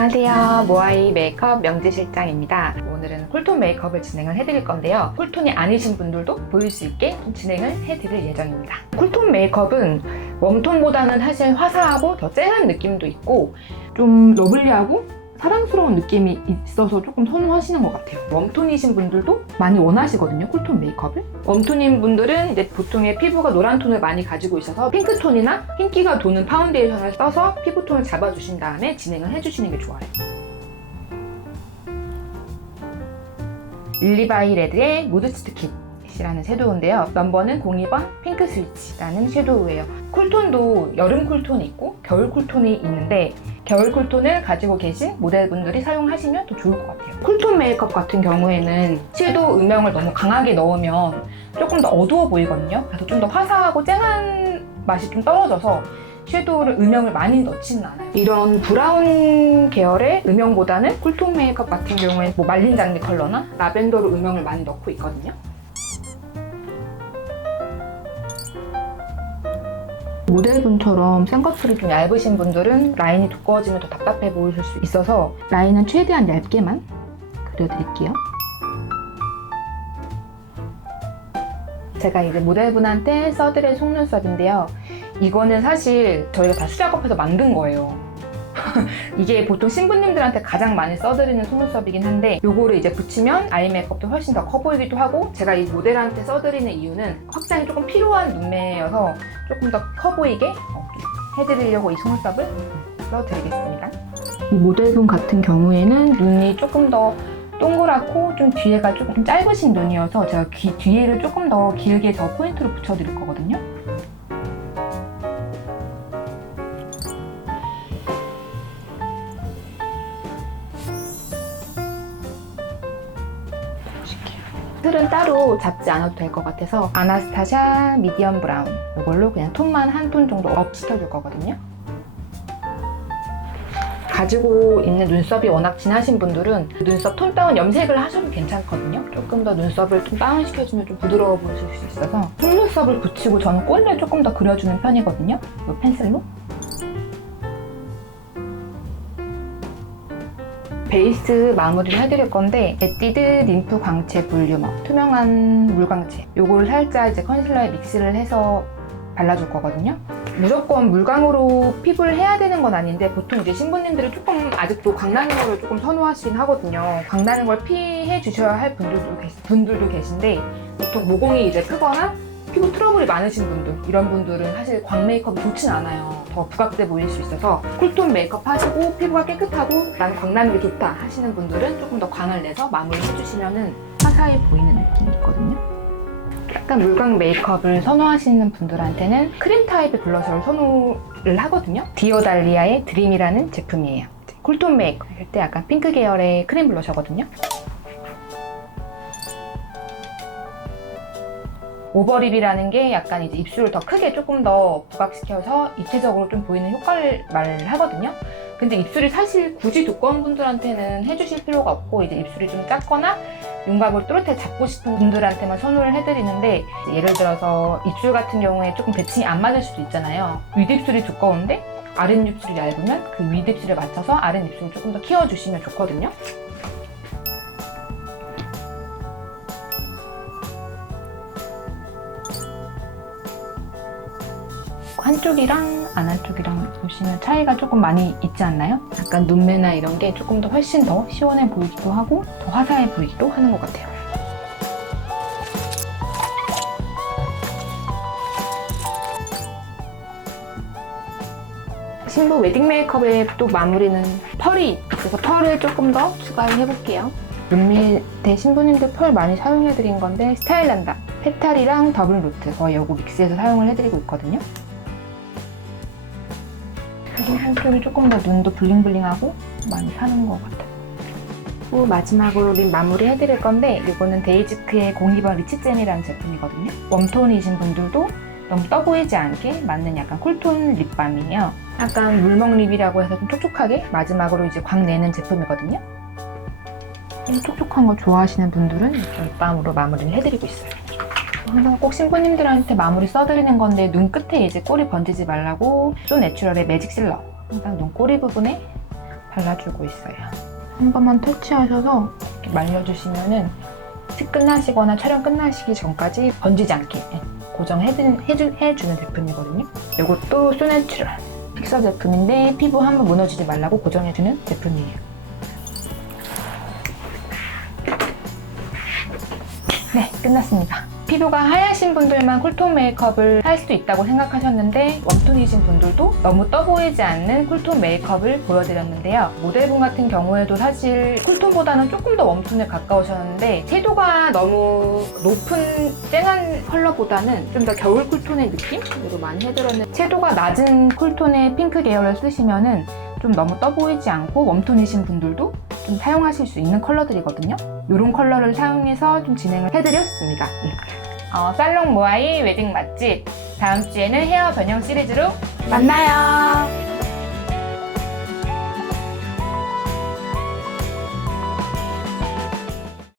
안녕하세요. 모아이 메이크업 명지실장입니다. 오늘은 쿨톤 메이크업을 진행을 해드릴 건데요. 쿨톤이 아니신 분들도 보일 수 있게 좀 진행을 해드릴 예정입니다. 쿨톤 메이크업은 웜톤보다는 사실 화사하고 더 쨍한 느낌도 있고 좀 러블리하고 사랑스러운 느낌이 있어서 조금 선호하시는 것 같아요. 웜톤이신 분들도 많이 원하시거든요, 쿨톤 메이크업을. 웜톤인 분들은 이제 보통의 피부가 노란 톤을 많이 가지고 있어서 핑크톤이나 흰기가 도는 파운데이션을 써서 피부톤을 잡아주신 다음에 진행을 해주시는 게 좋아요. 릴리바이 레드의 무드 스틱 이라는 섀도우인데요. 넘버는 02번 핑크 스위치라는 섀도우예요. 쿨톤도 여름 쿨톤이 있고 겨울 쿨톤이 있는데 겨울 쿨톤을 가지고 계신 모델분들이 사용하시면 더 좋을 것 같아요. 쿨톤 메이크업 같은 경우에는 섀도우 음영을 너무 강하게 넣으면 조금 더 어두워 보이거든요. 그래서 좀 더 화사하고 쨍한 맛이 좀 떨어져서 섀도우를 음영을 많이 넣지는 않아요. 이런 브라운 계열의 음영보다는 쿨톤 메이크업 같은 경우에 뭐 말린 장미 컬러나 라벤더로 음영을 많이 넣고 있거든요. 모델분처럼 쌍꺼풀이 좀 얇으신 분들은 라인이 두꺼워지면 더 답답해 보이실 수 있어서 라인은 최대한 얇게만 그려드릴게요. 제가 이제 모델분한테 써드릴 속눈썹인데요. 이거는 사실 저희가 다 수작업해서 만든 거예요. 이게 보통 신부님들한테 가장 많이 써드리는 속눈썹이긴 한데 요거를 이제 붙이면 아이 메이크업도 훨씬 더 커 보이기도 하고 제가 이 모델한테 써드리는 이유는 확장이 조금 필요한 눈매여서 조금 더 커 보이게 해드리려고 이 속눈썹을 써드리겠습니다. 이 모델분 같은 경우에는 눈이 조금 더 동그랗고 좀 뒤에가 조금 짧으신 눈이어서 제가 귀 뒤에를 조금 더 길게 더 포인트로 붙여드릴 거거든요. 틀은 따로 잡지 않아도 될 것 같아서 아나스타샤 미디엄 브라운 이걸로 그냥 톤만 한 톤 정도 업 시켜줄 거거든요. 가지고 있는 눈썹이 워낙 진하신 분들은 눈썹 톤 다운 염색을 하셔도 괜찮거든요. 조금 더 눈썹을 좀 다운 시켜주면 좀 부드러워 보이실 수 있어서 속눈썹을 붙이고 저는 꼬리를 조금 더 그려주는 편이거든요. 이 펜슬로. 베이스 마무리를 해드릴 건데 에뛰드 림프 광채 볼륨업 투명한 물광채 요거를 살짝 이제 컨실러에 믹스를 해서 발라줄 거거든요. 무조건 물광으로 피부를 해야 되는 건 아닌데 보통 이제 신부님들이 조금 아직도 광나는 거를 조금 선호하시긴 하거든요. 광나는 걸 피해 주셔야 할 분들도 계신데 보통 모공이 이제 크거나 피부 트러블이 많으신 분들 이런 분들은 사실 광 메이크업이 좋진 않아요. 더 부각돼 보일 수 있어서 쿨톤 메이크업 하시고 피부가 깨끗하고 난 광나는 게 좋다 하시는 분들은 조금 더 광을 내서 마무리 해주시면 화사해 보이는 느낌이 있거든요. 약간 물광 메이크업을 선호하시는 분들한테는 크림 타입의 블러셔를 선호를 하거든요. 디오달리아의 드림이라는 제품이에요. 쿨톤 메이크업 할 때 약간 핑크 계열의 크림 블러셔거든요. 오버립이라는 게 약간 이제 입술을 더 크게 조금 더 부각시켜서 입체적으로 좀 보이는 효과를 말하거든요. 근데 입술이 사실 굳이 두꺼운 분들한테는 해주실 필요가 없고 이제 입술이 좀 작거나 윤곽을 또렷하게 잡고 싶은 분들한테만 선호를 해드리는데 예를 들어서 입술 같은 경우에 조금 대칭이 안 맞을 수도 있잖아요. 윗입술이 두꺼운데 아랫입술이 얇으면 그 윗입술에 맞춰서 아랫입술을 조금 더 키워주시면 좋거든요. 한쪽이랑 안 한쪽이랑 보시면 차이가 조금 많이 있지 않나요? 약간 눈매나 이런 게 조금 더 훨씬 더 시원해 보이기도 하고 더 화사해 보이기도 하는 것 같아요. 신부 웨딩 메이크업의 또 마무리는 펄이 있어서 펄을 조금 더 추가를 해볼게요. 룸밀대 신부님들 펄 많이 사용해드린 건데 스타일란다 페탈이랑 더블 루트 거의 요거 믹스해서 사용을 해드리고 있거든요. 한쪽이 조금 더 눈도 블링블링하고 많이 사는 것 같아요. 또 마지막으로 립 마무리 해드릴 건데 이거는 데이지크의 02번 리치잼이라는 제품이거든요. 웜톤이신 분들도 너무 떠 보이지 않게 맞는 약간 쿨톤 립밤이에요. 약간 물먹 립이라고 해서 좀 촉촉하게 마지막으로 이제 광 내는 제품이거든요. 촉촉한 거 좋아하시는 분들은 립밤으로 마무리를 해드리고 있어요. 항상 꼭 신부님들한테 마무리 써드리는 건데 눈 끝에 이제 꼬리 번지지 말라고 쇼 내추럴의 매직 실러 항상 눈꼬리 부분에 발라주고 있어요. 한 번만 터치하셔서 이렇게 말려주시면은 식 끝나시거나 촬영 끝나시기 전까지 번지지 않게 고정해주는 제품이거든요. 이것도 소내추럴 픽서 제품인데 피부 한번 무너지지 말라고 고정해주는 제품이에요. 네, 끝났습니다. 피부가 하얗신 분들만 쿨톤 메이크업을 할 수도 있다고 생각하셨는데 웜톤이신 분들도 너무 떠 보이지 않는 쿨톤 메이크업을 보여드렸는데요. 모델분 같은 경우에도 사실 쿨톤보다는 조금 더 웜톤에 가까우셨는데 채도가 너무 높은 쨍한 컬러보다는 좀 더 겨울 쿨톤의 느낌으로 많이 해드렸는데 채도가 낮은 쿨톤의 핑크 계열을 쓰시면은 좀 너무 떠 보이지 않고 웜톤이신 분들도 좀 사용하실 수 있는 컬러들이거든요. 이런 컬러를 사용해서 좀 진행을 해드렸습니다. 살롱 모아이 웨딩 맛집 다음 주에는 헤어 변형 시리즈로 만나요.